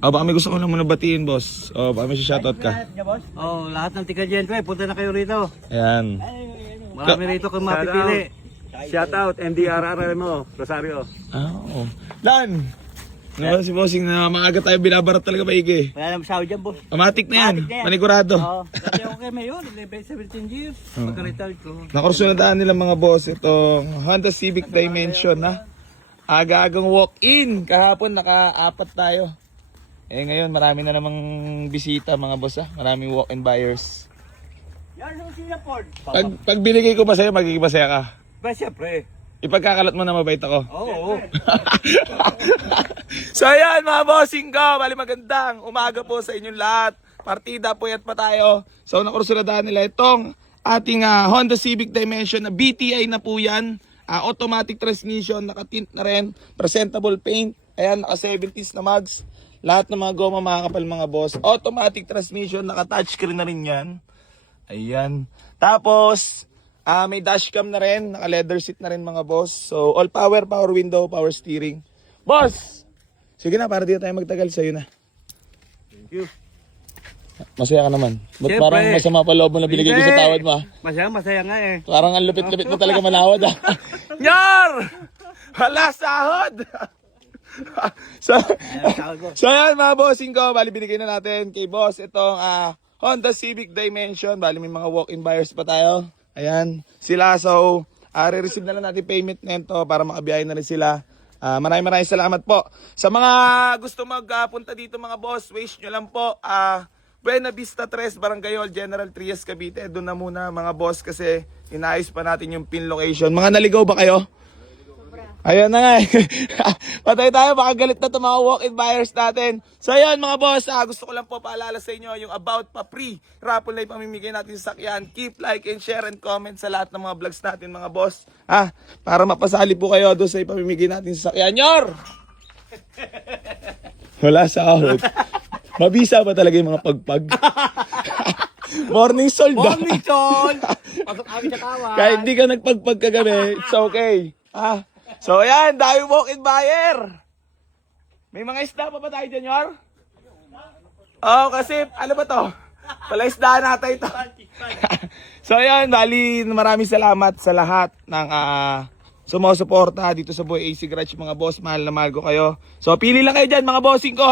Baka may gusto ko lang muna batiin, boss. Baka may shoutout ka. Lahat ng tika dyan, punta na kayo rito. Ayan. Marami rito kung mapipili. Shout out, MDRR mo, Rosario. Oo. Dan! No, si bossing na maaga tayo binabarat talaga maigi. Wala naman sabi dyan, boss. Amatik na yan. Manigurado. Kasi ako kay Mayor, 17 years. Pagka-retired ko. Nakursunadaan nila mga boss itong Honda Civic Dimension na. Aga-agang walk-in. Kahapon naka-apat tayo. Ngayon marami na namang bisita mga boss Maraming walk-in buyers. Yan yung Singapore. Pag binigay ko pa sa'yo, magiging masaya ka. Ba, siyempre. Ipagkakalat mo na mabait ako. Oo. So ayan mga bossing ko, bali magandang umaga po sa inyong lahat. Partida puyat pa tayo. So nakursunadahan nila itong ating Honda Civic Dimension na BTI na po yan. Automatic transmission, nakatint na rin, presentable paint. Ayan, naka 70s na mags. Lahat ng mga goma makakapal mga boss. Automatic transmission, naka touchscreen na rin yan. Ayan. Tapos may dashcam na rin, naka leather seat na rin mga boss. So all power, power window, power steering. Boss! Sige na, para dito tayo magtagal, sa'yo na. Thank you. Masaya ka naman. Ba't Siyempre. parang masama pa loob mo na binigay ko sa tawad mo Masaya nga eh. Parang ang lupit-lupit mo talaga manawad Nyar! Wala sahod! so yan mga bossing ko, bali binigay na natin kay boss itong Honda Civic Dimension. Bali may mga walk-in buyers pa tayo. Ayan, sila. So, re-receive na lang natin payment nito para makabiyahin na rin sila. Maraming salamat po. Sa mga gusto magpunta dito mga boss, wish nyo lang po. Buena Vista 3, Barangay Hall, General Trias, Cavite. Doon na muna mga boss kasi inaayos pa natin yung pin location. Mga naligaw ba kayo? Ayun na nga Patay tayo, baka galit na itong mga walk-in buyers natin. So ayun mga boss, gusto ko lang po paalala sa inyo yung about pa free raffle na ipamimigay natin sa sakyan. Keep like and share and comment sa lahat ng mga vlogs natin mga boss. Para mapasali po kayo doon sa ipamimigay natin sa sakyan. Yor! Wala sa ahod. Mabisa ba talaga yung mga pagpag? Morning sold ba? Morning, Sol! Pasok kami sa tawa. Kahit di ka nagpagpag kagabi, it's okay. So ayan, dahil walk-in buyer. May mga isda pa ba tayo dyan, Yor? Kasi ano ba to? Pala isda natin ito. So ayan, bali maraming salamat sa lahat ng sumusuporta dito sa Boy AC Garage mga boss. Mahal na mahal ko kayo. So pili lang kayo dyan mga bossing ko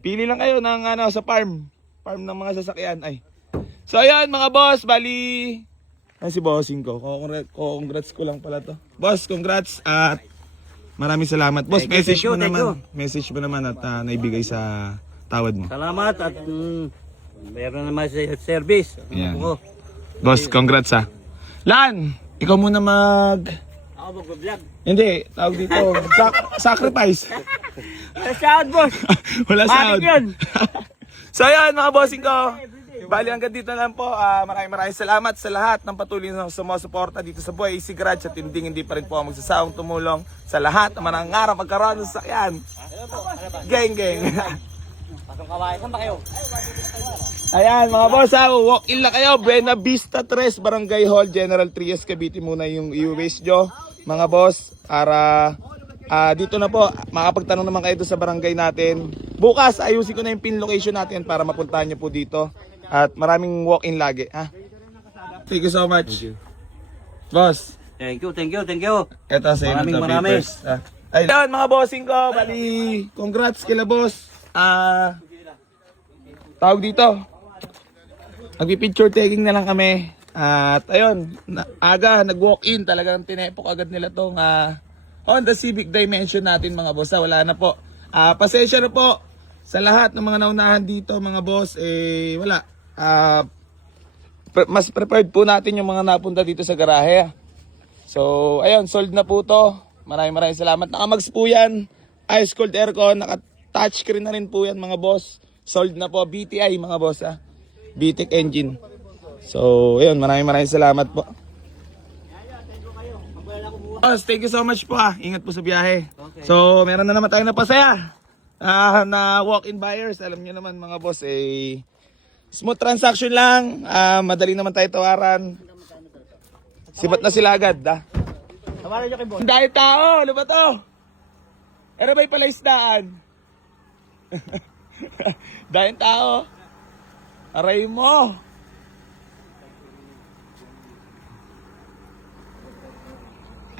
Pili lang kayo ng sa farm ng mga sasakyan. So ayan mga boss, bali si bossing ko. Congrats ko lang pala to. Boss, congrats at maraming salamat. Boss, message mo naman at naibigay sa tawad mo. Salamat at meron naman sa service. Ayan. Boss, congrats Lan, ikaw muna Ako mag-vlog. Hindi, tawag dito. Sacrifice. Wala sound, boss. Wala sound. Yun. So ayan mga bossing ko. Bali hanggang dito na lang po. Maraming salamat sa lahat ng patuloy na sumusuporta dito sa Boy AC Garage at hindi pa rin po ako magsasawang tumulong sa lahat na manangarap magkaroon ng sasakyan. Geng. Pasok kaway. Saan ba kayo? Ayan mga boss, walk-in lang kayo. Buena Vista 3, Barangay Hall, General Trias, Cavite muna yung i-waste nyo. Mga boss, para dito na po, makapagtanong naman kayo sa barangay natin. Bukas, ayusin ko na yung pin location natin para mapuntahan nyo po dito. At maraming walk-in lagi. Thank you so much. Thank you. Boss. Thank you. Ito sa inyo Marami. papers. Ayun mga bossing ko, bali, congrats kila boss. Tawag dito. Magpi-picture taking na lang kami. At ayun, aga nag-walk-in, talagang tinepok agad nila tong Honda Civic Dimension natin mga boss. Wala na po. Pasensya na po sa lahat ng mga naunahan dito mga boss. Wala. Mas prepared po natin yung mga napunta dito sa garahe. So ayun, sold na po to. Maraming salamat. Nakamags po yan. Ice cold aircon, naka-touchscreen na rin po yan mga boss. Sold na po, BTI mga boss BTEC engine. So, ayun, maraming salamat po. Boss, thank you so much po Ingat po sa biyahe. Okay. So, meron na naman tayo na pasaya. Na walk-in buyers. Alam niyo naman mga boss, smooth transaction lang. Madali naman tayo tawaran. Sibat na sila agad. Tawaran niyo kay boss. Dahil tao, ano ba to? Ano ba'y pala isdaan? Dahil tao. Aray mo.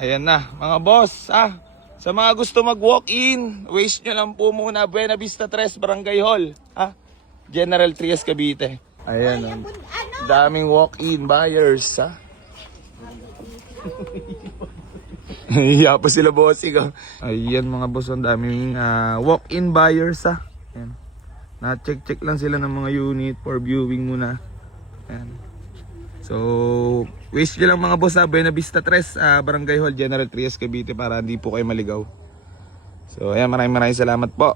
Ayan na, mga boss, sa mga gusto mag-walk-in, waste nyo lang po muna, Buena Vista 3, Barangay Hall, General Trias, Cavite. Ayan, daming walk-in buyers, Hiya pa sila, bossing, Ayan, mga boss, ang daming walk-in buyers, Ayan. Na-check-check lang sila ng mga unit for viewing muna. Ayan. So, wish nyo lang mga boss sa Buena Vista 3, Barangay Hall, General Trias, Cavite para hindi po kayo maligaw. So, ayan, maraming salamat po.